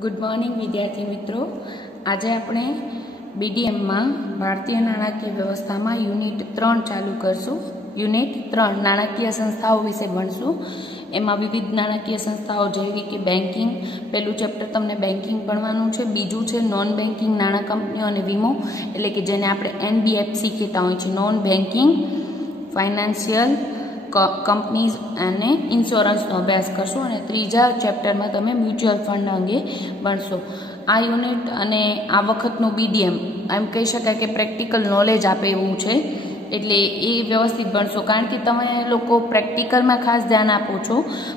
Good morning विद्यार्थी मित्रों। आज આપણે बीडीएम में भारतीय नाણાकीय व्यवस्था में यूनिट 3 चालू करशू। यूनिट 3 नाણાकीय संस्थाओं विषे भणशू। एमां विविध नाણાकीय संस्थाओं जेवी के बेंकिंग, पहलू चेप्टर तमने बेंकिंग भणवानुं छे, बीजू छे नॉन बेंकिंग नाणां कंपनीओ अने वीमो एटले के जेने आपणे एनबीएफसी कहेता होय छे, नॉन बेंकिंग फाइनांशियल कंपनीज अने इन्श्योरन्स नो अभ्यास करशो अने त्रीजा चेप्टर में तमे म्यूच्युअल फंड अंगे भणशो। आ यूनिट अने आ वखतनो बीडीएम एम कही शकाय के प्रेक्टिकल नॉलेज आपे एवुं छे एटले ए व्यवस्थित भणशो, कारण के तमे लोको प्रेक्टिकल में खास ध्यान आपो छो,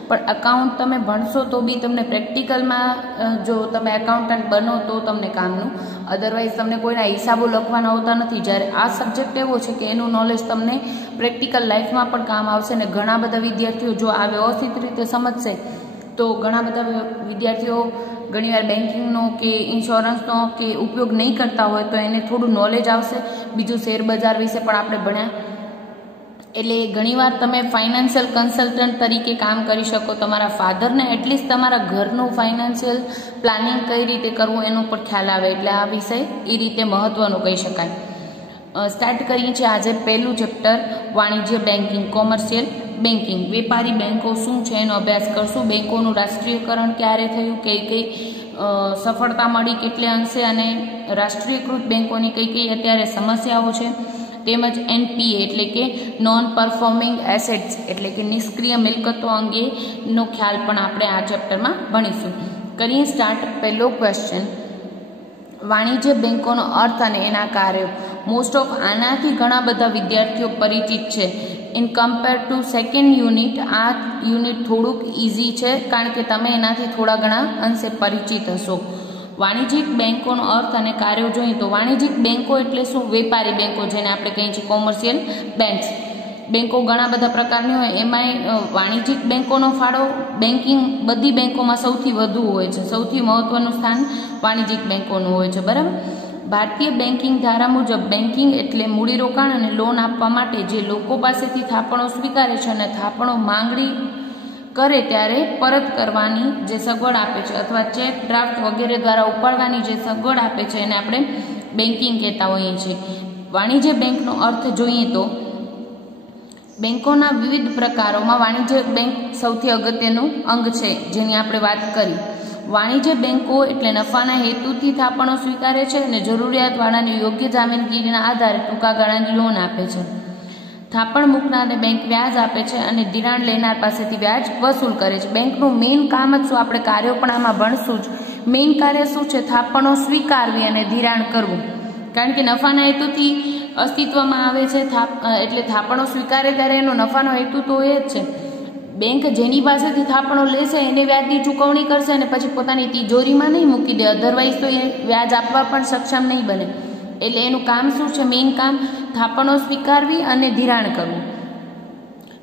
पण अकाउंट तमे भणशो तो बी तमने प्रेक्टिकल में जो तमे एकाउंटન્ટ बनो तो तमने कामनुं, अदरवाइज तमने कोईना हिसाबो लखवाना होता नथी। ज्यारे आ सब्जेक्ट एवो छे के एनुं नॉलेज तमने प्रेक्टिकल लाइफ में पण काम आवशे ने घणा बधा विद्यार्थीओ जो आ व्यवस्थित रीते समजशे तो घणा बधा विद्यार्थीओ घणीवार बेंकिंगनो के इन्श्योरन्सनो के उपयोग नहीं करता होय तो एने थोड़ुं नॉलेज आवशे। बीजू शेर बजार विषे पण आपणे भण्या एटले घणीवार तमे फाइनांशियल कन्सल्टન્ટ तरीके काम करी शको। तमारा फाधर ने एटलीस्ट तमारा घरनुं फाइनांशियल प्लानिंग कई रीते करवुं एनो पण ख्याल आवे, एटले आ विषय ए रीते महत्वनो कही शकाय। स्टार्ट करीए छे आजे पहलू चेप्टर वाणिज्य बेंकिंग, कॉमर्शियल बेंकिंग। वेपारी बेंको शुं छे एनो अभ्यास करशुं। बेंकोनुं राष्ट्रीयकरण क्यारे थयुं, कई कई सफलता मळी केटले अंशे अने राष्ट्रीयकृत बेंकोनी कई कई अत्यारे समस्याओ छे, तेमज एनपीए एटले के नॉन परफॉर्मिंग एसेट्स एटले के निष्क्रिय मिलकतो अंगेनो ख्याल पण आपणे आ चेप्टरमां भणीशुं। करीए स्टार्ट पहलो क्वेश्चन, वाणिज्य बेंकोनो अर्थ अने एना कार्यो। मोस्ट ऑफ आनाथी घणा बधा विद्यार्थीओ परिचित छे। In compare to second unit आ यूनिट थोड़ुंक इजी छे, कारण के तमे एनाथी थोड़ा घणा अंशे परिचित हशो। वाणिज्यिक बेंकोनो अर्थ अने कार्यो जोईए तो वाणिज्यिक बेंको एटले शुं? वेपारी बेंको, जेने आपणे कहीए छीए कॉमर्शियल बेंक्स। बेंको घणा बधा प्रकारनी होय, एमांय वाणिज्यिक बेंकोनो फाळो बेंकिंग बधी बेंकोमां सौथी वधु होय छे। सौथी महत्वनुं स्थान वाणिज्यिक बेंकोनुं होय छे, बराबर। भारतीय बेंकिंग धारा मुजब बेंकिंग एटले मूડીરોકાણ અને લોન આપવા માટે જે લોકો પાસેથી થાપણો સ્વીકારે છે અને થાપણો માંગણી કરે ત્યારે પરત કરવાની જે સગવડ આપે છે અથવા ચેક, ડ્રાફ્ટ વગેરે દ્વારા ઉપાડવાની જે સગવડ આપે છે એને આપણે બેંકિંગ કહેતા હોઈએ છીએ। વાણિજ્ય બેંકનો અર્થ જોઈએ તો બેંકોના વિવિધ પ્રકારોમાં વાણિજ્ય બેંક સૌથી અગત્યનું અંગ છે જેની આપણે વાત કરી। वाणिज्य बेंको एटले नफाना हेतुथी थापणो स्वीकारे छे अने जरूरियातवाळानी योग्य जामीनगीरीना आधारे टूंका गाळानी लोन आपे छे। थापण मूकनारने बेंक व्याज आपे छे अने धिराण लेनार पासेथी व्याज वसूल करे छे। बेंकनुं मेन काम ज शुं? आपणे कार्यो पण आमां भणशुं ज। मेन कार्य शुं छे? थापणो स्वीकारवी अने धिराण करवुं, कारण के नफाना हेतुथी अस्तित्वमां आवे छे। एटले थापणो स्वीकारे त्यारे एनो नफानो हेतु तो ए ज छे। बेंक जेनी पासेथी थापणो लेशे एने व्याजनी चूकवणी करशे अने पछी पोतानी तिजोरीमां नहीं मूकी दे, अदरवाइज तो ए व्याज आपवा पण सक्षम नहीं बने। एटले एनुं काम शुं छे? मेन काम थापणो स्वीकारवी अने धिराण करवुं।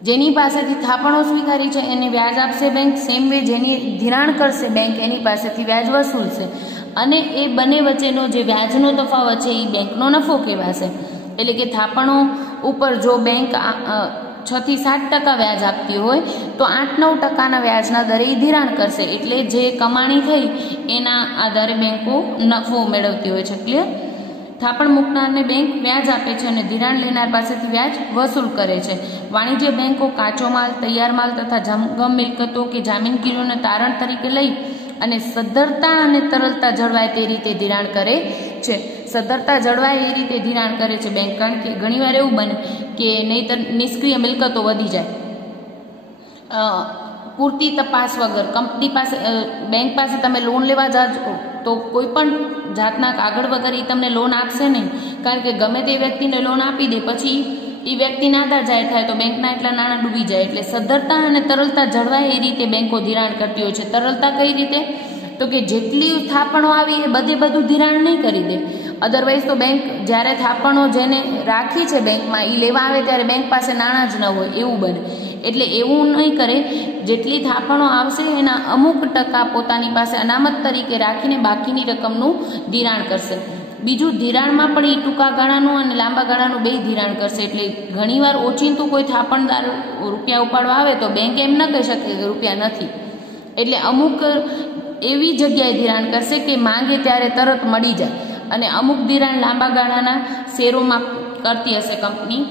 जेनी पासेथी थापणो स्वीकारी छे एने व्याज आपशे बेंक, सेम वे जेनी धिराण करशे बेंक एनी पासेथी व्याज वसूलशे अने ए बने वच्चेनो जे व्याजनो तफावत छे ए बेंकनो नफो कहेवाशे। एटले के थापणो उपर जो बेंक 6 થી 7% व्याज आपती होय तो 8-9% व्याजना दरे धिराण करशे, एटले जे कमाणी थई एना आधारे बेंको नफो मेळवती होय छे। क्लियर? थापण मूकनारने बेंक व्याज आपे छे अने धिराण लेनार पासेथी व्याज वसूल करे छे। वाणिज्य बेंको काचो माल, तैयार माल तथा जंगम मिलकतो के जामीनगीरीओने तारण तरीके लई अने सद्धरता अने तरलता जळवाय ते रीते धिराण करे छे। सद्धरता जळवाय ए रीते धिराण करे छे बेंक, कारण के घणीवार एवुं बने के नहींतर निष्क्रिय मिलकतो वधी जाय। पूरती तपास वगर कंपनी पासे बेंक पासे तमे लोन लेवा जाओ तो कोईपण जातना कागळ वगर ए तमने लोन आपशे नहीं, कारण के गमे ते व्यक्तिने लोन आपी दे पछी ए व्यक्ति नादार जाय थाय तो बेंकना એટલા નાણાં ડૂબી જાય। એટલે સદ્ધરતા અને તરલતા જળવાય એ રીતે બેંકો ધિરાણ કરતી હોય છે। તરલતા કઈ રીતે? તો કે જેટલી થાપણો આવી એ બધે બધું ધિરાણ નહીં કરી દે, અદરવાઇઝ તો બેંક જ્યારે થાપણો જેને રાખી છે બેંકમાં એ લેવા આવે ત્યારે બેંક પાસે નાણાં જ ન હોય એવું બને। એટલે એવું નહીં કરે, જેટલી થાપણો આવશે એના અમુક ટકા પોતાની પાસે અનામત તરીકે રાખીને બાકીની રકમનું ધિરાણ કરશે। બીજું ધિરાણમાં પણ એ ટૂંકા ગાળાનું અને લાંબા ગાળાનું બે ધિરાણ કરશે। એટલે ઘણીવાર ઓચિંતું કોઈ થાપણદાર રૂપિયા ઉપાડવા આવે તો બેંક એમ ન કહી શકે કે રૂપિયા નથી, એટલે અમુક એવી જગ્યાએ ધિરાણ કરશે કે માંગે ત્યારે તરત મળી જાય, અને અમુક ધિરાણ લાંબા ગાળાના શેરોમાં કરતી હશે કંપની,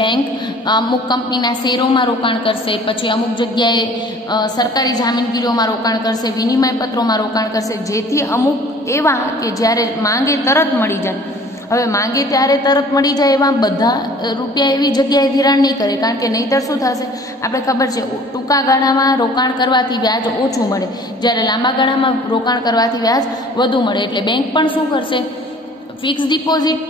બેંક અમુક કંપનીના શેરોમાં રોકાણ કરશે, પછી અમુક જગ્યાએ સરકારી જામીનગીરીઓમાં રોકાણ કરશે, વિનિમય પત્રોમાં રોકાણ કરશે, જેથી અમુક એવા કે જ્યારે માંગે તરત મળી જાય. હવે માંગે ત્યારે તરત મળી જાય એવા બધા રૂપિયા એવી જગ્યાએ ધિરાણ નહીં કરે, કારણ કે નહીંતર શું થશે, આપણે ખબર છે ટૂંકા ગાળામાં રોકાણ કરવાથી વ્યાજ ઓછું મળે, જ્યારે લાંબા ગાળામાં રોકાણ કરવાથી વ્યાજ વધુ મળે. એટલે બેંક પણ શું કરશે, ફિક્સ ડિપોઝિટ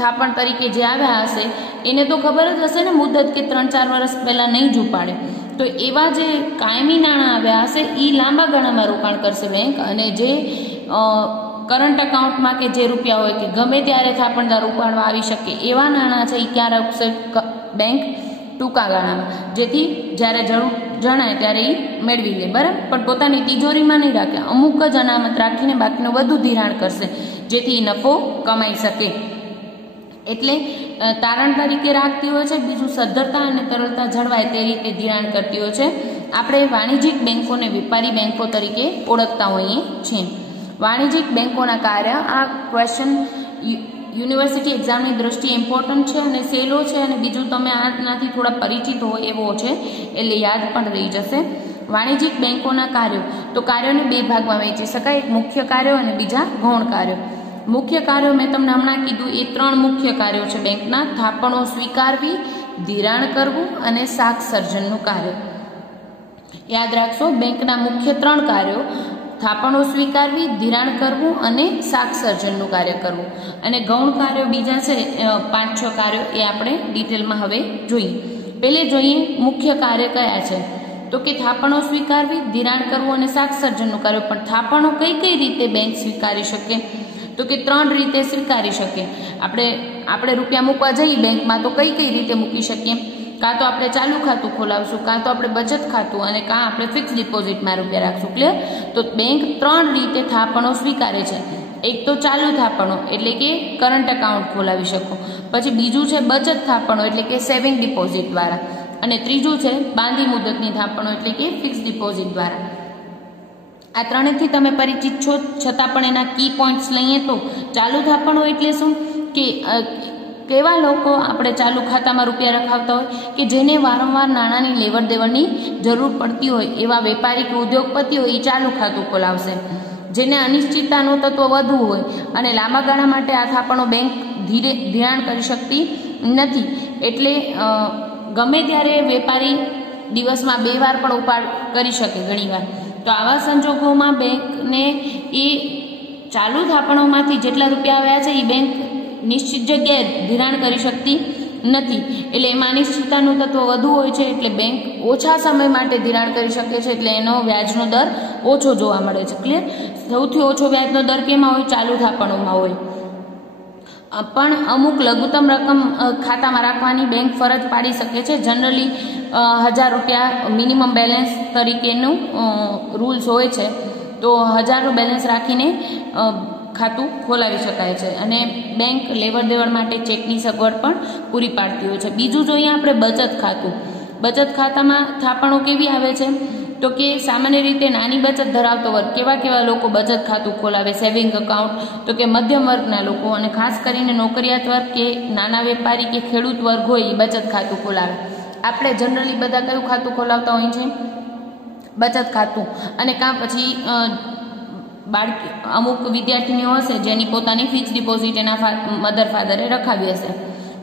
થાપણ તરીકે જે આવ્યા હશે એને તો ખબર જ હશે ને મુદત કે 3-4 વર્ષ પહેલાં નહીં જ ઉપાડે, તો એવા જે કાયમી નાણાં આવ્યા હશે એ લાંબા ગાળામાં રોકાણ કરશે બેંક, અને જે કરંટ એકાઉન્ટમાં કે જે રૂપિયા હોય કે ગમે ત્યારે થાપણદાર ઉપાડવા આવી શકે એવા નાણાં છે એ ક્યાં રાખશે બેંક, ટૂંકા ગાળામાં, જેથી જ્યારે જરૂર જણાય ત્યારે એ મેળવી લે. બરાબર, પણ પોતાની તિજોરીમાં નહીં રાખે, અમુક જ અનામત રાખીને બાકીનું બધું ધિરાણ કરશે, જેથી નફો કમાઈ શકે. એટલે તારણ તરીકે રાખતી હોય છે, બીજું સદ્ધરતા અને તરલતા જળવાય તે રીતે ધિરાણ કરતી હોય છે. આપણે વાણિજ્યિક બેંકોને વેપારી બેંકો તરીકે ઓળખતા હોઈએ છીએ. વાણિજ્યિક બેંકોના કાર્ય, આ ક્વેશ્ચન યુનિવર્સિટી એક્ઝામની દ્રષ્ટિએ ઇમ્પોર્ટન્ટ છે અને સહેલો છે, અને બીજું તમે આનાથી થોડા પરિચિત હોય એવો છે, એટલે યાદ પણ રહી જશે. વાણિજ્યિક બેંકોના કાર્યો, તો કાર્યોને 2 ભાગમાં વહેંચી શકાય, એક મુખ્ય કાર્યો અને બીજા ગૌણ કાર્યો. મુખ્ય કાર્યો મેં તમને હમણાં કીધું એ 3 મુખ્ય કાર્યો છે બેંકના: થાપણો સ્વીકારવી, ધિરાણ કરવું અને શાખ સર્જનનું કાર્ય. યાદ રાખશો, બેંકના મુખ્ય 3 કાર્યો: થાપણો સ્વીકારવી, ધિરાણ કરવું અને શાખ સર્જનનું કાર્ય કરવું. અને ગૌણ કાર્યો બીજા છે 5-6 કાર્યો, એ આપણે ડિટેલમાં હવે જોઈએ. પહેલે જોઈએ મુખ્ય કાર્ય કયા છે, તો કે થાપણો સ્વીકારવી, ધિરાણ કરવું અને શાખ સર્જનનું કાર્ય. પણ થાપણો કઈ રીતે બેંક સ્વીકારી શકે, તો કે 3 રીતે સ્વીકારી શકે. આપણે રૂપિયા મૂકવા જઈએ બેંકમાં તો કઈ રીતે મૂકી શકીએ, કાં તો આપણે ચાલુ ખાતું ખોલાવશું, કાં તો આપણે બચત ખાતું, અને કાં આપણે ફિક્સ ડિપોઝિટમાં રૂપિયા રાખશું. ક્લિયર? તો બેંક 3 રીતે થાપણો સ્વીકારે છે. એક તો ચાલુ થાપણો એટલે કે કરંટ એકાઉન્ટ ખોલાવી શકો, પછી બીજું છે બચત થાપણો એટલે કે સેવિંગ ડિપોઝિટ દ્વારા, અને ત્રીજું છે બાંધી મુદતની થાપણો એટલે કે ફિક્સ ડિપોઝિટ દ્વારા. આ 3થી તમે પરિચિત છો, છતાં પણ એના કી પોઈન્ટ્સ લઈએ તો ચાલુ થાપણો એટલે શું, કે કેવા લોકો આપણે ચાલુ ખાતામાં રૂપિયા રખાવતા હોય કે જેને વારંવાર નાણાંની લેવડ દેવડની જરૂર પડતી હોય, એવા વેપારી કે ઉદ્યોગપતિ હોય એ ચાલુ ખાતું ખોલાવશે. જેને અનિશ્ચિતતાનું તત્વ વધુ હોય અને લાંબા ગાળા માટે આ થાપણો બેંક ધિરાણ કરી શકતી નથી, એટલે ગમે ત્યારે વેપારી દિવસમાં 2 વાર પણ ઉપાડ કરી શકે ઘણીવાર. તો આવા સંજોગોમાં બેંકને એ ચાલુ થાપણોમાંથી જેટલા રૂપિયા આવ્યા છે એ બેંક નિશ્ચિત જગ્યાએ ધિરાણ કરી શકતી નથી, એટલે એમાં અનિશ્ચિતતાનું તત્વ વધુ હોય છે, એટલે બેંક ઓછા સમય માટે ધિરાણ કરી શકે છે, એટલે એનો વ્યાજનો દર ઓછો જોવા મળે છે. ક્લિયર? સૌથી ઓછો વ્યાજનો દર કેમાં હોય? ચાલુ થાપણોમાં હોય. પણ અમુક લઘુત્તમ રકમ ખાતામાં રાખવાની બેંક ફરજ પાડી શકે છે. જનરલી 1000 રૂપિયા મિનિમમ બેલેન્સ તરીકેનું રૂલ્સ હોય છે, તો 1000નું બેલેન્સ રાખીને ખાતું ખોલાવી શકાય છે, અને બેંક લેવડ દેવડ માટે ચેકની સગવડ પણ પૂરી પાડતી હોય છે. બીજું જોઈએ આપણે બચત ખાતું. બચત ખાતામાં થાપણો કેવી આવે છે, તો કે સામાન્ય રીતે નાની બચત ધરાવતો વર્ગ, કેવા લોકો બચત ખાતું ખોલાવે, સેવિંગ એકાઉન્ટ, તો કે મધ્યમ વર્ગના લોકો, અને ખાસ કરીને નોકરિયાત વર્ગ કે નાના વેપારી કે ખેડૂત વર્ગ હોય એ બચત ખાતું ખોલાવે. આપણે જનરલી બધા કયું ખાતું ખોલાવતા હોય છે? બચત ખાતું. અને કાં પછી અમુક વિદ્યાર્થીનીઓ હશે જેની પોતાની ફિક્સ ડિપોઝિટ એના મધર ફાધરે રખાવી હશે.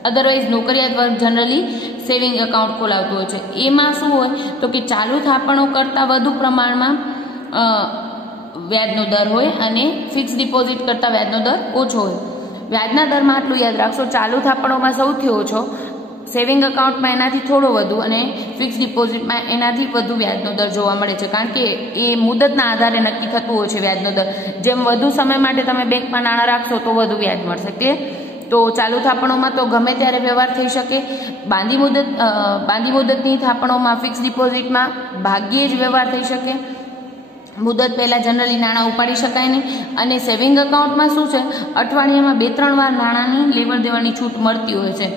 અધરવાઇઝ નોકરિયાત વર્ગ જનરલી સેવિંગ એકાઉન્ટ ખોલાવતું હોય છે. એમાં શું હોય તો કે ચાલુ થાપણો કરતાં વધુ પ્રમાણમાં વ્યાજનો દર હોય અને ફિક્સ ડિપોઝિટ કરતાં વ્યાજનો દર ઓછો હોય. વ્યાજના દરમાં આટલું યાદ રાખશો, ચાલુ થાપણોમાં સૌથી ઓછો, સેવિંગ એકાઉન્ટમાં એનાથી થોડો વધુ, અને ફિક્સ ડિપોઝિટમાં એનાથી વધુ વ્યાજનો દર જોવા મળે છે, કારણ કે એ મુદતના આધારે નક્કી થતું હોય છે વ્યાજનો દર. જેમ વધુ સમય માટે તમે બેંકમાં નાણાં રાખશો તો વધુ વ્યાજ મળશે. ક્લિયર? તો ચાલુ થાપણોમાં તો ગમે ત્યારે વ્યવહાર થઈ શકે. બાંધી મુદતની થાપણોમાં ફિક્સ ડિપોઝિટમાં ભાગ્યે જ વ્યવહાર થઈ શકે. મુદત પહેલાં જનરલી નાણાં ઉપાડી શકાય નહીં. અને સેવિંગ એકાઉન્ટમાં શું છે, અઠવાડિયામાં 2-3 વાર નાણાંની લેવડ દેવડની છૂટ મળતી હોય છે,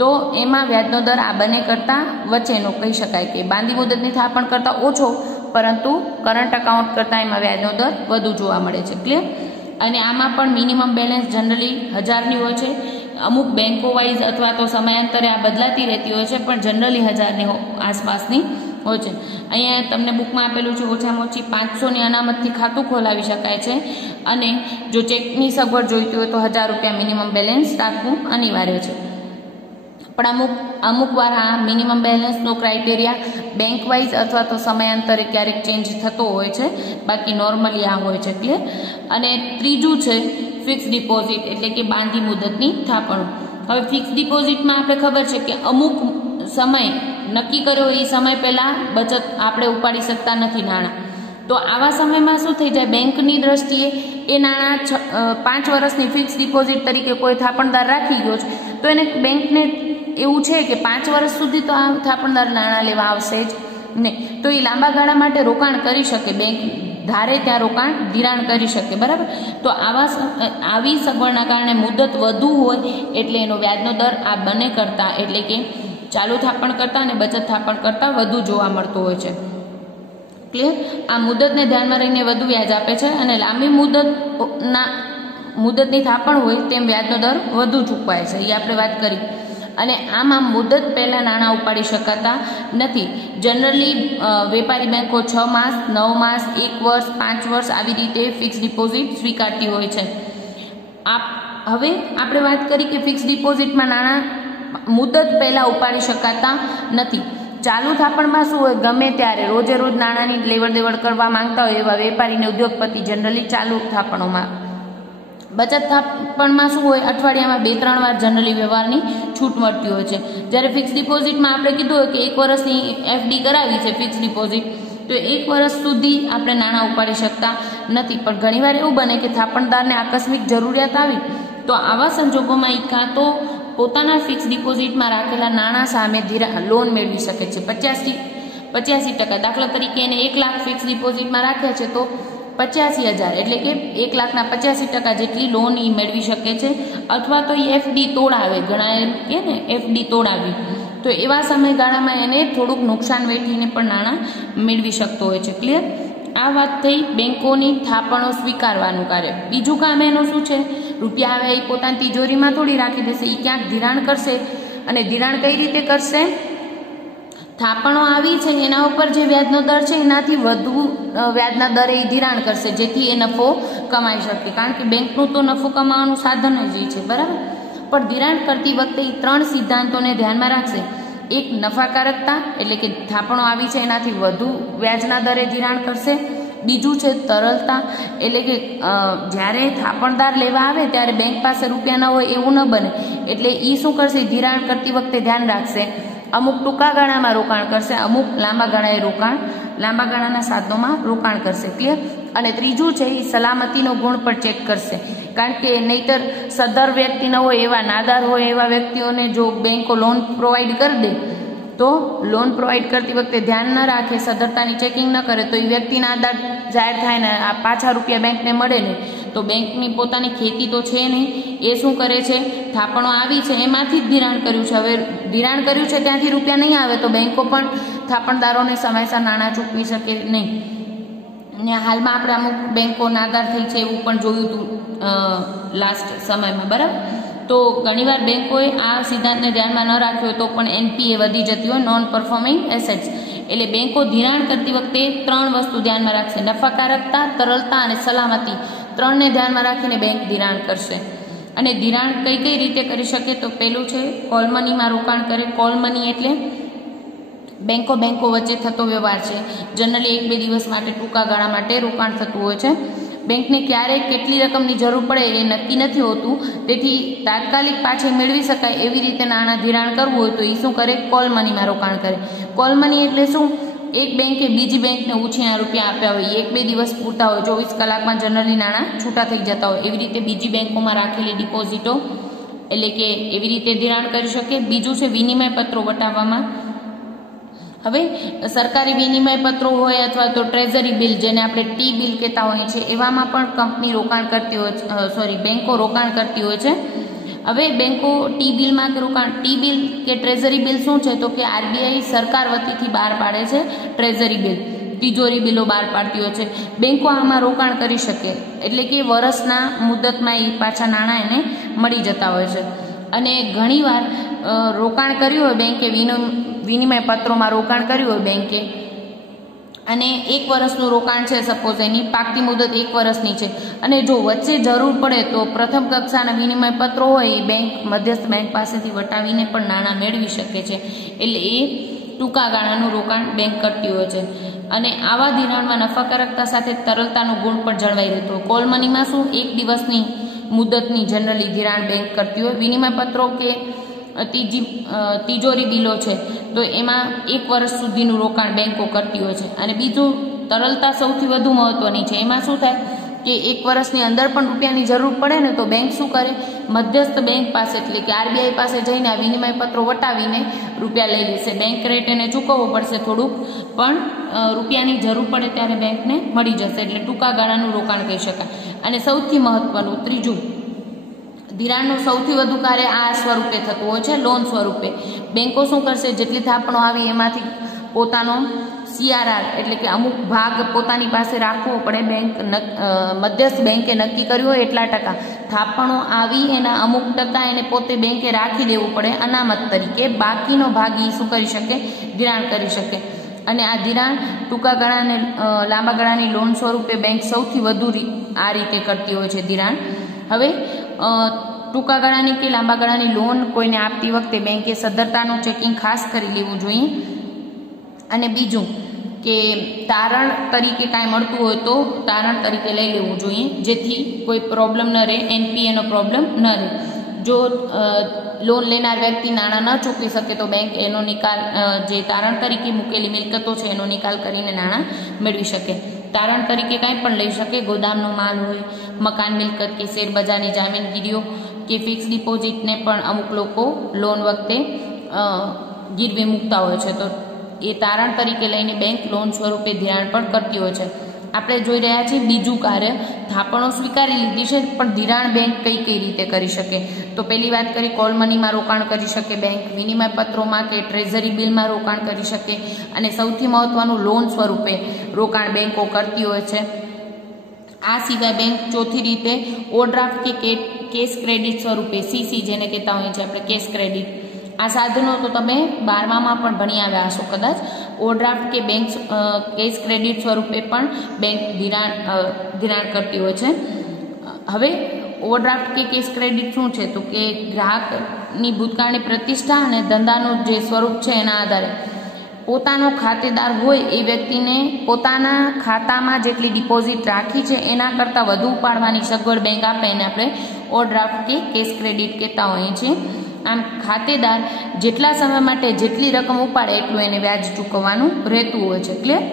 તો એમાં વ્યાજનો દર આ બંને કરતાં વચ્ચેનો કહી શકાય, કે બાંધી મુદતની થાપણ કરતાં ઓછો પરંતુ કરંટ અકાઉન્ટ કરતાં એમાં વ્યાજનો દર વધુ જોવા મળે છે. ક્લિયર? અને આમાં પણ મિનિમમ બેલેન્સ જનરલી 1000ની હોય છે. અમુક બેન્કો વાઇઝ અથવા તો સમયાંતરે આ બદલાતી રહેતી હોય છે, પણ જનરલી 1000ની આસપાસની હોય છે. અહીંયા તમને બુકમાં આપેલું છે ઓછામાં ઓછી 500ની અનામતથી ખાતું ખોલાવી શકાય છે, અને જો ચેકની સગવડ જોઈતી હોય તો 1000 રૂપિયા મિનિમમ બેલેન્સ રાખવું અનિવાર્ય છે. પણ અમુક વાર આ મિનિમમ બેલેન્સનો ક્રાઇટેરિયા બેંક વાઇઝ અથવા તો સમયાંતરે ક્યારેક ચેન્જ થતો હોય છે, બાકી નોર્મલી આ હોય છે. ક્લિયર? અને ત્રીજું છે ફિક્સ ડિપોઝિટ, એટલે કે બાંધી મુદતની થાપણો. હવે ફિક્સ ડિપોઝિટમાં આપણે ખબર છે કે અમુક સમય નક્કી કર્યો એ સમય પહેલાં બચત આપણે ઉપાડી શકતા નથી નાણાં. તો આવા સમયમાં શું થઈ જાય, બેંકની દ્રષ્ટિએ એ નાણાં 5 વર્ષની ફિક્સ ડિપોઝિટ તરીકે કોઈ થાપણદાર રાખી ગયો છે, તો એને બેંકને એવું છે કે 5 વર્ષ સુધી તો આ થાપણદાર નાણાં લેવા આવશે જ નહીં, તો એ લાંબા ગાળા માટે રોકાણ કરી શકે, બેંક ધારે ત્યાં રોકાણ ધિરાણ કરી શકે. બરાબર? તો આવી સગવડના કારણે મુદત વધુ હોય એટલે એનો વ્યાજનો દર આ બંને કરતાં, એટલે કે ચાલુ થાપણ કરતાં અને બચત થાપણ કરતાં વધુ જોવા મળતો હોય છે. ક્લિયર? આ મુદતને ધ્યાનમાં રહીને વધુ વ્યાજ આપે છે, અને લાંબી મુદતની થાપણ હોય તેમ વ્યાજનો દર વધુ ચૂકવાય છે, એ આપણે વાત કરી. અને આમાં મુદત પહેલાં નાણાં ઉપાડી શકાતા નથી. જનરલી વેપારી બેંકો 6 માસ, 9 માસ, 1 વર્ષ, 5 વર્ષ આવી રીતે ફિક્સ ડિપોઝિટ સ્વીકારતી હોય છે. હવે આપણે વાત કરી કે ફિક્સ ડિપોઝિટમાં નાણાં મુદત પહેલાં ઉપાડી શકાતા નથી. ચાલુ થાપણમાં શું હોય, ગમે ત્યારે રોજે રોજ નાણાંની લેવડ દેવડ કરવા માંગતા હોય એવા વેપારીને ઉદ્યોગપતિ જનરલી ચાલુ થાપણોમાં. બચત થાપણમાં શું હોય, અઠવાડિયામાં 2-3 વાર જનરલી વ્યવહારની છૂટ મળતી હોય છે. જ્યારે ફિક્સ ડિપોઝિટમાં આપણે કીધું હોય કે 1 વર્ષની એફડી કરાવી છે ફિક્સ ડિપોઝિટ, તો 1 વર્ષ સુધી આપણે નાણાં ઉપાડી શકતા નથી. પણ ઘણીવાર એવું બને કે થાપણદારને આકસ્મિક જરૂરિયાત આવી, તો આવા સંજોગોમાં એ કાં તો પોતાના ફિક્સ ડિપોઝિટમાં રાખેલા નાણાં સામે લોન મેળવી શકે છે 85%. દાખલા તરીકે એને 1 લાખ ફિક્સ ડિપોઝિટમાં રાખ્યા છે તો 85,000 એટલે કે 1 લાખના 85% જેટલી લોન એ મેળવી શકે છે. અથવા તો એ એફડી તોડાવે, ઘણા એમ કે ને એફડી તોડાવી, તો એવા સમયગાળામાં એને થોડુંક નુકસાન વેઠીને પણ નાણાં મેળવી શકતો હોય છે. ક્લિયર? આ વાત થઈ બેંકોની થાપણો સ્વીકારવાનું કાર્ય. બીજું કામ એનું શું છે, રૂપિયા આવે એ પોતાની તિજોરીમાં થોડી રાખી દેશે, એ ક્યાંક ધિરાણ કરશે. અને ધિરાણ કઈ રીતે કરશે, થાપણો આવી છે એના ઉપર જે વ્યાજનો દર છે એનાથી વધુ વ્યાજના દરે એ ધિરાણ કરશે, જેથી એ નફો કમાઈ શકે. કારણ કે બેંકનું તો નફો કમાવાનું સાધન જ છે. બરાબર? પણ ધિરાણ કરતી વખતે એ 3 સિદ્ધાંતોને ધ્યાનમાં રાખશે. એક, નફાકારકતા, એટલે કે થાપણો આવી છે એનાથી વધુ વ્યાજના દરે ધિરાણ કરશે. બીજું છે તરલતા, એટલે કે જ્યારે થાપણદાર લેવા આવે ત્યારે બેંક પાસે રૂપિયા ન હોય એવું ન બને, એટલે એ શું કરશે, ધિરાણ કરતી વખતે ધ્યાન રાખશે. અમુક ટૂંકા ગાળામાં રોકાણ કરશે, અમુક લાંબા ગાળાના સાધનોમાં રોકાણ કરશે. ક્લિયર? અને ત્રીજું છે એ સલામતીનો ગુણ પણ ચેક કરશે. કારણ કે નહીતર સદ્ધર વ્યક્તિ ન હોય, એવા નાદાર હોય એવા વ્યક્તિઓને જો બેંકો લોન પ્રોવાઈડ કરી દે, તો લોન પ્રોવાઈડ કરતી વખતે ધ્યાન ન રાખે, સદ્ધરતાની ચેકિંગ ન કરે, તો એ વ્યક્તિના આધાર જાહેર થાય ને આ પાછા રૂપિયા બેંકને મળે ને, તો બેંકની પોતાની ખેતી તો છે નહીં, એ શું કરે છે, થાપણો આવી છે એમાંથી જ ધિરાણ કર્યું છે. હવે ધિરાણ કર્યું છે ત્યાંથી રૂપિયા નહીં આવે તો બેંકો પણ થાપણદારોને સમયસર નાણાં ચૂકવી શકે નહીં. ને હાલમાં આપણે અમુક બેંકો નાદાર થઈ છે એવું પણ જોયું હતું લાસ્ટ સમયમાં. બરાબર? તો ઘણીવાર બેંકોએ આ સિદ્ધાંતને ધ્યાનમાં ન રાખ્યો તો પણ એનપીએ વધી જતી હોય, નોન પરફોર્મિંગ એસેટ્સ. એટલે બેંકો ધિરાણ કરતી વખતે 3 વસ્તુ ધ્યાનમાં રાખશે, નફાકારકતા, તરલતા અને સલામતી. 3ને ધ્યાનમાં રાખીને બેંક ધિરાણ કરશે. અને ધિરાણ કઈ રીતે કરી શકે, તો પેલું છે કોલ મનીમાં રોકાણ કરે. કોલ મની એટલે બેંકો વચ્ચે થતો વ્યવહાર છે. જનરલી 1-2 દિવસ માટે, ટૂંકા ગાળા માટે રોકાણ થતું હોય છે. બેંકને ક્યારેક કેટલી રકમની જરૂર પડે એ નક્કી નથી હોતું, તેથી તાત્કાલિક પાછી મેળવી શકાય એવી રીતે નાણાં ધિરાણ કરવું હોય તો એ શું કરે, કોલ મનીમાં રોકાણ કરે. કોલ મની એટલે શું, એક બેંકે બીજી બેંકને ઉછીના રૂપિયા આપ્યા હોય, 1-2 દિવસ પૂરતા હોય, 24 કલાકમાં જનરલી નાણાં છૂટા થઈ જતા હોય, એવી રીતે બીજી બેંકોમાં રાખેલી ડિપોઝિટો, એટલે કે એવી રીતે ધિરાણ કરી શકે. બીજું છે વિનિમય પત્રો વટાવવામાં. હવે સરકારી વિનિમય પત્રો હોય અથવા તો ટ્રેઝરી બિલ, જેને આપણે ટી બિલ કહેતા હોઈએ છીએ, એવામાં પણ કંપની રોકાણ કરતી હોય, બેંકો રોકાણ કરતી હોય છે. હવે બેંકો ટી બિલમાં ટી બિલ કે ટ્રેઝરી બિલ શું છે, તો કે આરબીઆઈ સરકાર વતીથી બહાર પાડે છે ટ્રેઝરી બિલ. તિજોરી બિલો બહાર પાડતી હોય છે. બેંકો આમાં રોકાણ કરી શકે, એટલે કે વર્ષના મુદતમાં એ પાછા નાણાં એને મળી જતા હોય છે. અને ઘણીવાર રોકાણ કર્યું હોય બેંકે, વિનિમય પત્રોમાં રોકાણ કર્યું હોય બેંકે, અને 1 વર્ષનું રોકાણ છે, સપોઝ એની પાકતી મુદત 1 વર્ષની છે, અને જો વચ્ચે જરૂર પડે તો પ્રથમ કક્ષાના વિનિમય પત્રો હોય એ બેંક મધ્યસ્થ બેંક પાસેથી વટાવીને પણ નાણાં મેળવી શકે છે. એટલે એ ટૂંકા ગાળાનું રોકાણ બેંક કરતી હોય છે. અને આવા ધિરાણમાં નફાકારકતા સાથે તરલતાનો ગુણ પણ જળવાઈ રહેતો હોય. કોલ મનીમાં શું 1 દિવસની મુદતની જનરલી ધિરાણ બેંક કરતી હોય. વિનિમય પત્રો કે તિજોરી બિલો છે તો એમાં 1 વર્ષ સુધીનું રોકાણ બેંકો કરતી હોય છે. અને બીજું, તરલતા સૌથી વધુ મહત્વની છે. એમાં શું થાય કે 1 વર્ષની અંદર પણ રૂપિયાની જરૂર પડે ને તો બેંક શું કરે, મધ્યસ્થ બેંક પાસે એટલે કે RBI પાસે જઈને આ વિનિમય પત્રો વટાવીને રૂપિયા લઈ લેશે. બેંક રેટ એને ચૂકવવો પડશે થોડુંક, પણ રૂપિયાની જરૂર પડે ત્યારે બેંકને મળી જશે. એટલે ટૂંકા ગાળાનું રોકાણ કહી શકાય. અને સૌથી મહત્વનું ત્રીજું, ધિરાણનું સૌથી વધુ કાર્ય આ સ્વરૂપે થતું હોય છે, લોન સ્વરૂપે. બેંકો શું કરશે, જેટલી થાપણો આવી એમાંથી પોતાનો CRR એટલે કે અમુક ભાગ પોતાની પાસે રાખવો પડે. મધ્યસ્થ બેંકે નક્કી કર્યું હોય એટલા ટકા થાપણો આવી એના અમુક ટકા એને પોતે બેંકે રાખી દેવું પડે અનામત તરીકે. બાકીનો ભાગ એ શું કરી શકે, ધિરાણ કરી શકે. અને આ ધિરાણ ટૂંકા ગાળાને લાંબા ગાળાની લોન સ્વરૂપે બેંક સૌથી વધુ આ રીતે કરતી હોય છે ધિરાણ. હવે ટૂંકા ગાળાની કે લાંબા ગાળાની લોન કોઈને આપતી વખતે બેંકે સદ્ધરતાનું ચેકિંગ ખાસ કરી લેવું જોઈએ. અને બીજું કે તારણ તરીકે કાંઈ મળતું હોય તો તારણ તરીકે લઈ લેવું જોઈએ, જેથી કોઈ પ્રોબ્લેમ ન રહે, NPA નો પ્રોબ્લેમ ન રહે. જો લોન લેનાર વ્યક્તિ નાણાં ન ચૂકવી શકે તો બેંક એનો નિકાલ, જે તારણ તરીકે મૂકેલી મિલકતો છે એનો નિકાલ કરીને નાણાં મેળવી શકે. તારણ તરીકે કાંઈ પણ લઈ શકે, ગોદામનો માલ હોય, મકાન મિલકત કે શેરબજારની જામીનગીરીઓ કે ફિક્સ ડિપોઝિટને પણ અમુક લોકો લોન વખતે ગીરવે મૂકતા હોય છે, તો એ તારણ તરીકે લઈને બેંક લોન સ્વરૂપે ધિરાણ પણ કરતી હોય છે. આપણે જોઈ રહ્યા છીએ બીજું કાર્ય, થાપણો સ્વીકારી લીધી છે પણ ધિરાણ બેંક કઈ રીતે કરી શકે. તો પહેલી વાત કરી, કોલ મનીમાં રોકાણ કરી શકે બેંક, વિનિમય પત્રોમાં કે ટ્રેઝરી બિલમાં રોકાણ કરી શકે, અને સૌથી મહત્વનું લોન સ્વરૂપે રોકાણ બેંકો કરતી હોય છે. આ સિવાય બેંક ચોથી રીતે ઓવરડ્રાફ્ટ કે કેશ ક્રેડિટ સ્વરૂપે, CC જેને કહેતા હોઈએ છીએ આપણે, કેશ ક્રેડિટ, આ સાધનો તો તમે 12માં પણ ભણી આવ્યા હશો કદાચ. ઓવરડ્રાફ્ટ કે બેંક કેશ ક્રેડિટ સ્વરૂપે પણ બેંક ધિરાણ કરતી હોય છે. હવે ઓવરડ્રાફ્ટ કે કેશ ક્રેડિટ શું છે, તો કે ગ્રાહકની ભૂતકાળની પ્રતિષ્ઠા અને ધંધાનું જે સ્વરૂપ છે એના આધારે પોતાનો ખાતેદાર હોય એ વ્યક્તિને પોતાના ખાતામાં જેટલી ડિપોઝિટ રાખી છે એના કરતાં વધુ ઉપાડવાની સગવડ બેંક આપે, એને આપણે ઓવરડ્રાફ્ટ કે કેશ ક્રેડિટ કહેતા હોઈએ છીએ. આમ ખાતેદાર જેટલા સમય માટે જેટલી રકમ ઉપાડે એટલું એને વ્યાજ ચૂકવવાનું રહેતું હોય છે. ક્લિયર?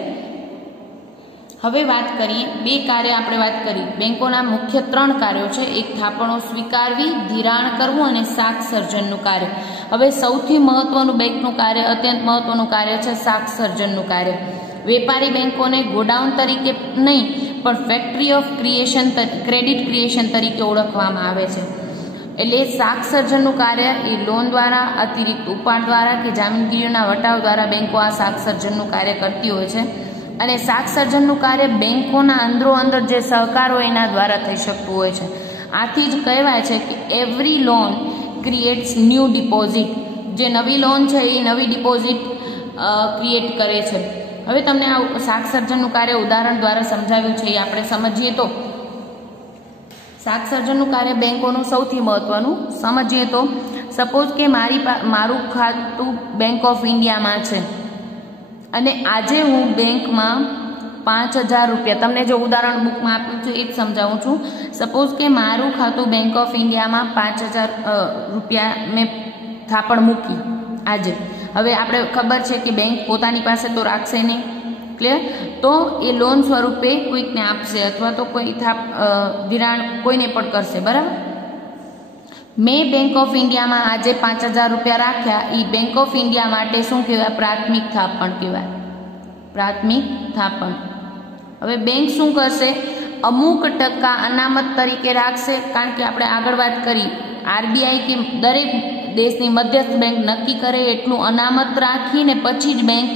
હવે વાત કરીએ, 2 કાર્ય આપણે વાત કરી. બેંકોના મુખ્ય 3 કાર્યો છે. એક થાપણો સ્વીકારવી, ધિરાણ કરવું અને શાખ સર્જનનું કાર્ય. હવે સૌથી મહત્વનું બેંકનું કાર્ય, અત્યંત મહત્વનું કાર્ય છે શાખ સર્જનનું કાર્ય. વેપારી બેંકોને ગોડાઉન તરીકે નહીં પણ factory of creation, credit creation તરીકે ઓળખવામાં આવે છે. એટલે શાખ સર્જનનું કાર્ય એ લોન દ્વારા, અતિરિક્ત ઉપાડ દ્વારા કે જામીનગીરીઓના વટાવ દ્વારા બેંકો આ શાખ સર્જનનું કાર્ય કરતી હોય છે. અને શાખ સર્જનનું કાર્ય બેંકોના અંદર જે સહકારો એના દ્વારા થઈ શકતું હોય છે. આથી જ કહેવાય છે કે every loan creates new deposit. જે નવી લોન છે એ નવી ડિપોઝિટ ક્રિએટ કરે છે. હવે તમને આ શાખ સર્જનનું કાર્ય ઉદાહરણ દ્વારા સમજાવ્યું છે, એ આપણે સમજીએ તો શાખ સર્જનનું કાર્ય બેંકોનું સૌથી મહત્વનું સમજીએ તો, સપોઝ કે મારું ખાતું બેંક ઓફ ઇન્ડિયામાં છે અને આજે હું બેંકમાં 5000 રૂપિયા, તમને જે ઉદાહરણ બુકમાં આપ્યું છે એ જ સમજાવું છું. સપોઝ કે મારું ખાતું બેંક ઓફ ઇન્ડિયામાં 5000 રૂપિયા મેં થાપણ મૂકી આજે. હવે આપણે ખબર છે કે બેંક પોતાની પાસે તો રાખશે નહીં, ક્લિયર? તો એ લોન સ્વરૂપે કોઈકને આપશે અથવા તો કોઈ ધિરાણ કોઈને પણ કરશે, બરાબર? મેં બેંક ઓફ ઇન્ડિયામાં આજે 5000 રૂપિયા રાખ્યા, એ બેંક ઓફ ઇન્ડિયા માટે શું કહેવાય? પ્રાથમિક થાપણ કહેવાય, પ્રાથમિક થાપણ. હવે બેંક શું કરશે? અમુક ટકા અનામત તરીકે રાખશે, કારણ કે આપણે આગળ વાત કરી RBI કે દરેક દેશની મધ્યસ્થ બેંક નક્કી કરે એટલું અનામત રાખીને પછી જ બેંક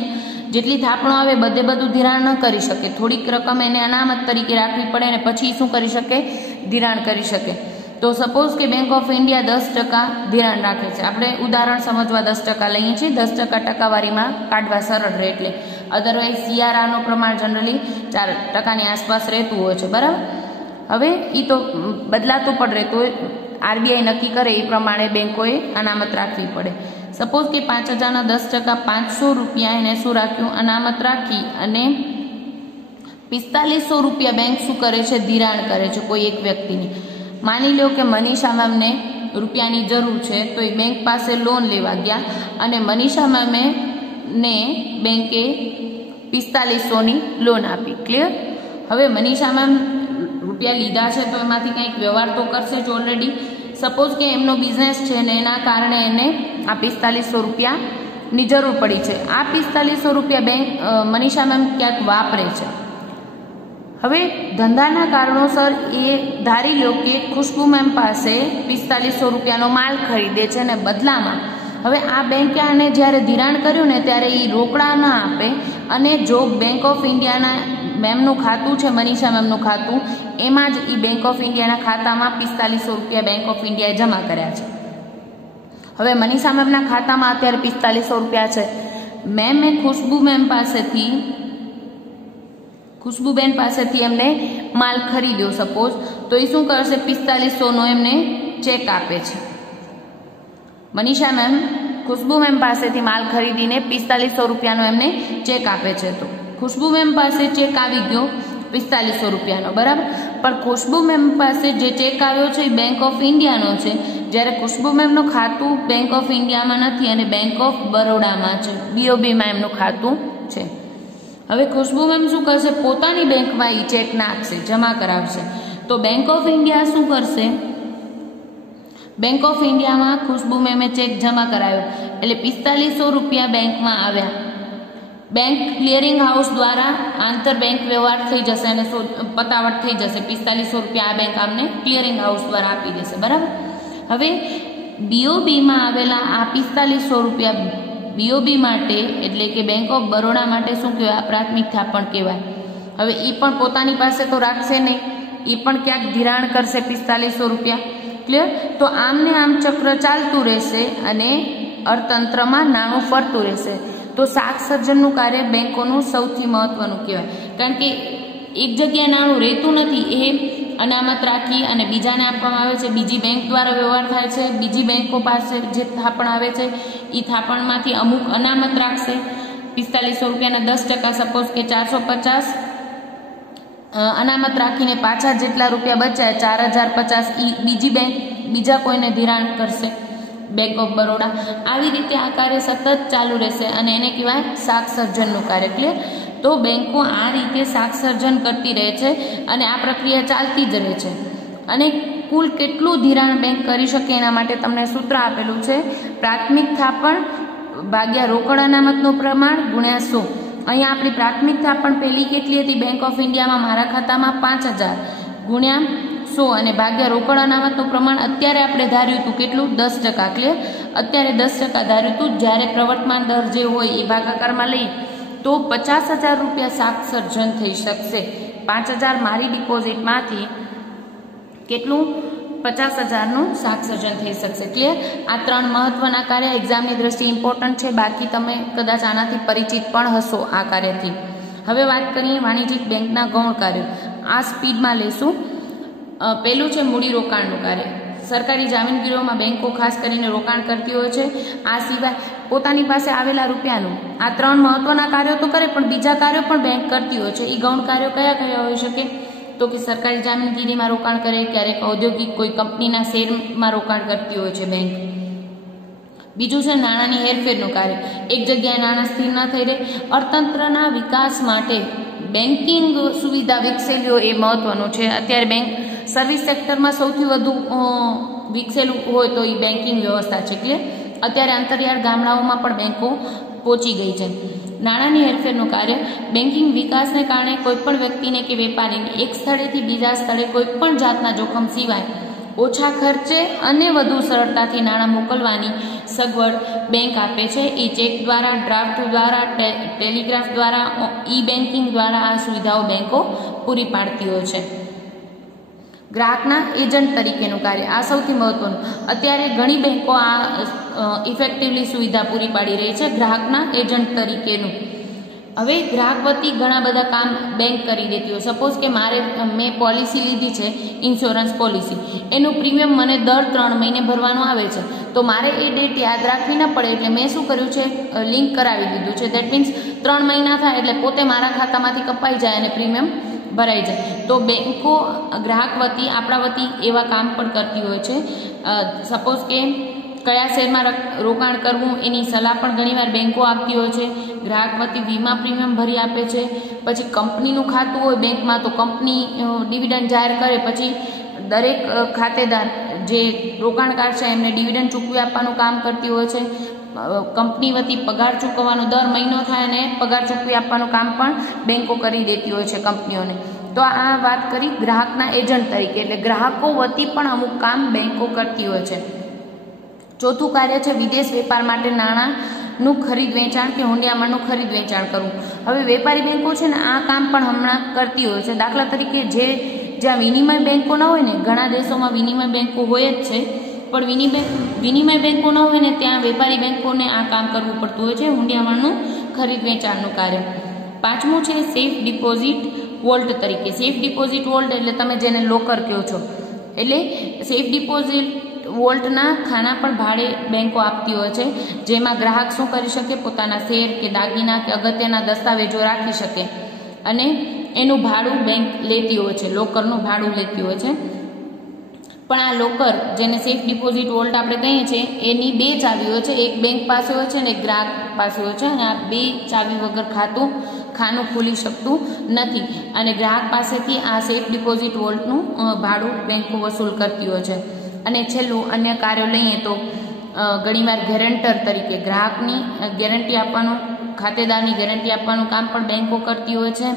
જેટલી થાપણો આવે બધે બધું ધિરાણ ન કરી શકે, થોડીક રકમ એને અનામત તરીકે રાખવી પડે અને પછી શું કરી શકે, ધિરાણ કરી શકે. તો સપોઝ કે બેંક ઓફ ઇન્ડિયા 10% ધિરાણ રાખે છે. આપણે ઉદાહરણ સમજવા 10% લઈએ છીએ. 10% ટકાવારીમાં કાઢવા સરળ રહે એટલે. અધરવાઇઝ CRRનું પ્રમાણ જનરલી 4% આસપાસ રહેતું હોય છે, બરાબર. હવે એ તો બદલાતું પણ રહેતું હોય, RBI નક્કી કરે એ પ્રમાણે બેંકોએ અનામત રાખવી પડે. સપોઝ કે 5000ના 10% 500 રૂપિયા એને શું રાખ્યું, અનામત રાખી અને 4500 રૂપિયા બેંક શું કરે છે, ધિરાણ કરે છે કોઈ એક વ્યક્તિની. માની લો કે મનીષા મેમને રૂપિયાની જરૂર છે, તો એ બેંક પાસે લોન લેવા ગયા અને મનીષા મેમને બેંકે 4500ની લોન આપી. ક્લિયર? હવે મનીષા મેમ રૂપિયા લીધા છે તો એમાંથી કંઈક વ્યવહાર તો કરશે જ ઓલરેડી. સપોઝ કે એમનો બિઝનેસ છે ને એના કારણે એને આ 4500 રૂપિયાની જરૂર પડી છે. આ 4500 રૂપિયા બેંક મનીષા મેમ ક્યાંક વાપરે છે. હવે ધંધાના કારણોસર એ ધારી લો કે ખુશ્બુ મેમ પાસે 4500 રૂપિયાનો માલ ખરીદે છે અને બદલામાં હવે આ બેંકે આને જ્યારે ધિરાણ કર્યું ને ત્યારે એ રોકડા ના આપે અને જો બેંક ઓફ ઇન્ડિયાના મેમનું ખાતું છે, મનીષા મેમનું ખાતું, એમાં જ એ બેંક ઓફ ઇન્ડિયાના ખાતામાં 4500 રૂપિયા બેંક ઓફ ઇન્ડિયાએ જમા કર્યા છે. હવે મનીષા મેમના ખાતામાં અત્યારે 4500 રૂપિયા છે. મેમે ખુશ્બુબેન પાસેથી એમને માલ ખરીદ્યો સપોઝ, તો એ શું કરશે, 4500નો એમને ચેક આપે છે. મનીષા મેમ ખુશ્બુ મેમ પાસેથી માલ ખરીદીને 4500 રૂપિયાનો એમને ચેક આપે છે. તો ખુશ્બુ મેમ પાસે ચેક આવી ગયો 4500 રૂપિયાનો, બરાબર. પણ ખુશ્બુ મેમ પાસે જે ચેક આવ્યો છે એ બેંક ઓફ ઇન્ડિયાનો છે, જ્યારે ખુશ્બુ મેમનું ખાતું બેંક ઓફ ઇન્ડિયામાં નથી અને બેંક ઓફ બરોડામાં છે, BOBમાં એમનું ખાતું છે. હવે ખુશ્બુ મેમ શું કરશે, પોતાની બેંકમાં એ ચેક નાખશે, જમા કરાવશે. તો બેંક ઓફ ઇન્ડિયા શું કરશે, બેંક ઓફ ઇન્ડિયામાં ખુશ્બુ મેમે ચેક જમા કરાવ્યો એટલે 4500 રૂપિયા બેંકમાં આવ્યા. બેંક ક્લિયરિંગ હાઉસ દ્વારા આંતર બેંક વ્યવહાર થઈ જશે અને પતાવટ થઈ જશે. 4500 રૂપિયા આ બેંક આમને ક્લિયરિંગ હાઉસ દ્વારા આપી દેશે, બરાબર. હવે BOBમાં આવેલા આ 4500 રૂપિયા BOB માટે એટલે કે બેંક ઓફ બરોડા માટે શું કહેવાય, પ્રાથમિક થાપણ કહેવાય. હવે એ પણ પોતાની પાસે તો રાખશે નહીં, એ પણ ક્યાંક ધિરાણ કરશે 4500 રૂપિયા. ક્લિયર? તો આમને આમ ચક્ર ચાલતું રહેશે અને અર્થતંત્રમાં નાણું ફરતું રહેશે. તો શાક સર્જનનું કાર્ય બેંકોનું સૌથી મહત્વનું કહેવાય, કારણ કે એક જગ્યાએ નાણું રહેતું નથી, એ અનામત રાખી અને બીજાને આપવામાં આવે છે. બીજી બેંક દ્વારા વ્યવહાર થાય છે. બીજી બેંકો પાસે જે થાપણ આવે છે એ થાપણમાંથી અમુક અનામત રાખશે. 4500 રૂપિયાના 10% સપોઝ કે 450 અનામત રાખીને પાછા જેટલા રૂપિયા બચ્યા 4050 એ બીજી બેંક બીજા કોઈને ધિરાણ કરશે, બેંક ઓફ બરોડા. આવી રીતે આ કાર્ય સતત ચાલુ રહેશે અને એને કહેવાય શાક સર્જનનું કાર્ય. ક્લિયર? તો બેંકો આ રીતે શાક સર્જન કરતી રહે છે અને આ પ્રક્રિયા ચાલતી જ રહે છે. અને કુલ કેટલું ધિરાણ બેંક કરી શકે એના માટે તમને સૂત્ર આપેલું છે, પ્રાથમિક થાપણ ભાગ્યા રોકડ અનામતનું પ્રમાણ ગુણ્યા 100. અહીંયા આપણી પ્રાથમિક થાપણ પહેલી કેટલી હતી બેંક ઓફ ઇન્ડિયામાં, મારા ખાતામાં 5000 ગુણ્યા 100 અને ભાગ્યા રોકડ અનામતનું પ્રમાણ અત્યારે આપણે ધાર્યું હતું કેટલું, 10%. ક્લિયર? અત્યારે 10% ધાર્યું હતું. જ્યારે પ્રવર્તમાન દર જે હોય એ ભાગાકારમાં લઈ તો 50000 રૂપિયા શાક સર્જન થઈ શકશે. 5000 મારી ડિપોઝિટમાંથી કેટલું, 50000નું શાક સર્જન થઈ શકશે. ક્લિયર? આ 3 મહત્વના કાર્ય એક્ઝામની દ્રષ્ટિએ ઇમ્પોર્ટન્ટ છે. બાકી તમે કદાચ આનાથી પરિચિત પણ હશો આ કાર્યથી. હવે વાત કરીએ વાણિજ્યિક બેંકના ગૌણ કાર્યો. આ સ્પીડમાં લેશું. પહેલું છે મૂડીરોકાણનું કાર્ય. સરકારી જામીનગીરીઓમાં બેંકો ખાસ કરીને રોકાણ કરતી હોય છે. આ સિવાય પોતાની પાસે આવેલા રૂપિયાનું આ 3 મહત્વના કાર્યો તો કરે પણ બીજા કાર્યો પણ બેંક કરતી હોય છે. એ ગૌણ કાર્યો કયા કયા હોઈ શકે, તો કે સરકારી જામીનગીરીમાં રોકાણ કરે, ક્યારેક ઔદ્યોગિક કોઈ કંપનીના શેરમાં રોકાણ કરતી હોય છે બેંક. બીજું છે નાણાંની હેરફેરનું કાર્ય. એક જગ્યાએ નાણાં સ્થિર ન થઈ રહે. અર્થતંત્રના વિકાસ માટે બેન્કિંગ સુવિધા વિકસેલી હોય એ મહત્વનું છે. અત્યારે બેંક સર્વિસ સેક્ટરમાં સૌથી વધુ વિકસેલું હોય તો એ બેન્કિંગ વ્યવસ્થા છે. ક્લિયર? અત્યારે અંતરિયાળ ગામડાઓમાં પણ બેંકો પહોંચી ગઈ છે. નાણાંની હેરફેરનું કાર્ય. બેન્કિંગ વિકાસને કારણે કોઈપણ વ્યક્તિને કે વેપારીને એક સ્થળેથી બીજા સ્થળે કોઈપણ જાતના જોખમ સિવાય ઓછા ખર્ચે અને વધુ સરળતાથી નાણાં મોકલવાની સગવડ બેંક આપે છે। એ ચેક દ્વારા, ડ્રાફ્ટ દ્વારા, ટેલિગ્રાફ દ્વારા, ઈ બેન્કિંગ દ્વારા આ સુવિધાઓ બેંકો પૂરી પાડતી હોય છે। ગ્રાહકના એજન્ટ તરીકેનું કાર્ય, આ સૌથી મહત્વનું। અત્યારે ઘણી બેંકો આ ઇફેક્ટિવલી સુવિધા પૂરી પાડી રહી છે, ગ્રાહકના એજન્ટ તરીકેનું। હવે ગ્રાહક વતી ઘણા બધા કામ બેંક કરી દેતી હોય। સપોઝ કે મેં પોલિસી લીધી છે, ઇન્સ્યોરન્સ પોલિસી, એનું પ્રીમિયમ મને દર 3 મહિને ભરવાનું આવે છે, તો મારે એ ડેટ યાદ રાખવી ન પડે એટલે મેં શું કર્યું છે, લિંક કરાવી દીધું છે। દેટ મીન્સ 3 મહિના થાય એટલે પોતે મારા ખાતામાંથી કપાઈ જાય અને પ્રીમિયમ ભરાઈ જાય। તો બેંકો ગ્રાહક વતી, આપણા વતી એવા કામ પણ કરતી હોય છે। સપોઝ કે કયા શેરમાં રોકાણ કરવું એની સલાહ પણ ઘણીવાર બેંકો આપતી હોય છે। ગ્રાહક વતી વીમા પ્રીમિયમ ભરી આપે છે। પછી કંપનીનું ખાતું હોય બેંકમાં તો કંપની ડિવિડન્ડ જાહેર કરે, પછી દરેક ખાતેદાર જે રોકાણકાર છે એમને ડિવિડન્ડ ચૂકવી આપવાનું કામ કરતી હોય છે। કંપની વતી પગાર ચૂકવવાનો દર મહિનો થાય અને પગાર ચૂકવી આપવાનું કામ પણ બેંકો કરી દેતી હોય છે કંપનીઓને। તો આ વાત કરી ગ્રાહકના એજન્ટ તરીકે, એટલે ગ્રાહકો વતી પણ અમુક કામ બેંકો કરતી હોય છે। ચોથું કાર્ય છે વિદેશ વેપાર માટે નાણાંનું ખરીદ વેચાણ કે હુંડિયામણનું ખરીદ વેચાણ કરવું। હવે વેપારી બેંકો છે ને આ કામ પણ હમણાં કરતી હોય છે। દાખલા તરીકે જ્યાં વિનિમય બેંકો ન હોય ને, ઘણા દેશોમાં વિનિમય બેંકો હોય જ છે, પણ વિનિમય બેંકો ન હોય ને ત્યાં વેપારી બેંકોને આ કામ કરવું પડતું હોય છે, હુંડિયામણનું ખરીદ વેચાણનું કાર્ય। પાંચમું છે સેફ ડિપોઝિટ વોલ્ટ તરીકે। સેફ ડિપોઝિટ વોલ્ટ એટલે તમે જેને લોકર કહો છો, એટલે સેફ ડિપોઝિટ વોલ્ટના ખાના પણ ભાડે બેંકો આપતી હોય છે, જેમાં ગ્રાહક શું કરી શકે, પોતાના શેર કે દાગીના કે અગત્યના દસ્તાવેજો રાખી શકે અને એનું ભાડું બેંક લેતી હોય છે, લોકરનું ભાડું લેતી હોય છે। પણ આ લોકર, જેને સેફ ડિપોઝિટ વોલ્ટ આપણે કહીએ છીએ, એની 2 ચાવી હોય છે, એક બેંક પાસે હોય છે અને એક ગ્રાહક પાસે હોય છે, અને આ 2 ચાવી વગર ખાનું ખુલી શકતું નથી, અને ગ્રાહક પાસેથી આ સેફ ડિપોઝિટ વોલ્ટનું ભાડું બેંકો વસૂલ કરતી હોય છે। અને છેલ્લું અન્ય કાર્યો લઈએ તો ઘણીવાર ગેરંટર તરીકે ગ્રાહકની ગેરંટી આપવાનું, ખાતેદારની ગેરંટી આપવાનું કામ પણ બેંકો કરતી હોય છે।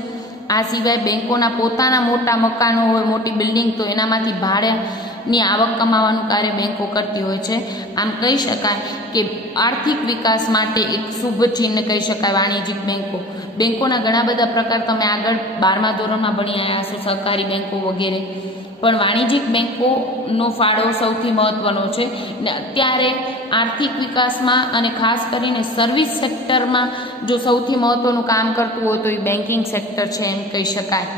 આ સિવાય બેંકોના પોતાના મોટા મકાનો હોય, મોટી બિલ્ડિંગ, તો એનામાંથી ભાડાની આવક કમાવાનું કાર્ય બેંકો કરતી હોય છે। આમ કહી શકાય કે આર્થિક વિકાસ માટે એક શુભ ચિહ્ન કહી શકાય વાણિજ્યિક બેંકો। બેંકોના ઘણા બધા પ્રકાર તમે આગળ 12મા ધોરણમાં ભણી આવ્યા હશો, સહકારી બેંકો વગેરે, પણ વાણિજ્યિક બેંકોનો ફાળો સૌથી મહત્વનો છે ને અત્યારે આર્થિક વિકાસમાં અને ખાસ કરીને સર્વિસ સેક્ટરમાં જો સૌથી મહત્વનું કામ કરતું હોય તો એ બેન્કિંગ સેક્ટર છે એમ કહી શકાય।